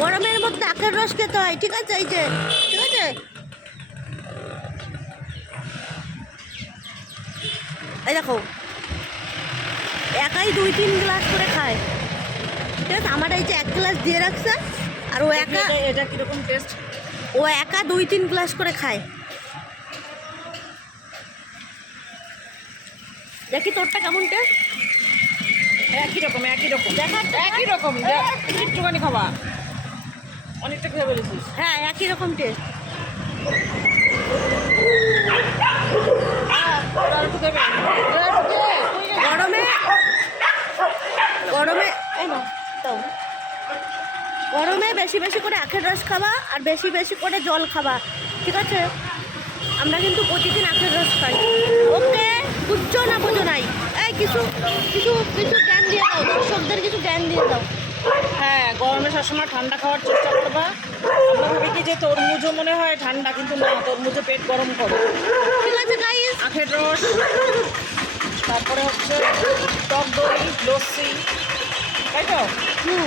গরমের মধ্যে আখের রস খেতে হয়, ঠিক আছে? এই যে, ঠিক আছে? এই দেখো, একাই 2-3 গ্লাস করে খায়, ঠিক আছে? আমার এই যে 1 গ্লাস দিয়ে রাখছে, আর ও একা, এটা কিরকম টেস্ট? ও একা 2-3 গ্লাস করে খায়। দেখি তোরটা কেমন টেস্ট? একই রকম একই রকম দেখা একই রকম। একটুখানি খাবা, অনেকটা খেয়ে বলেছিস। হ্যাঁ, একই রকম টেস্ট। গরমে গরমে গরমে বেশি বেশি করে আখের রস খাবা, আর বেশি বেশি করে জল খাবা, ঠিক আছে? আমরা কিন্তু প্রতিদিন আখের রস খাই। ওকে, বুঝছো না বুঝো নাই? এই কিছু কিছু কিছু জ্ঞান দিয়ে দাও, দর্শকদের কিছু জ্ঞান দিয়ে দাও। হ্যাঁ, গরমে সবসময় ঠান্ডা খাওয়ার চেষ্টা করবা। আমরা ভাবি কি যে তরমুজও মনে হয় ঠান্ডা, কিন্তু না, তরমুজে পেট গরম করে। ঠিক আছে গাইস, আখের রস, তারপরে হচ্ছে টক দই, লস্যি, তাই তো? হুম।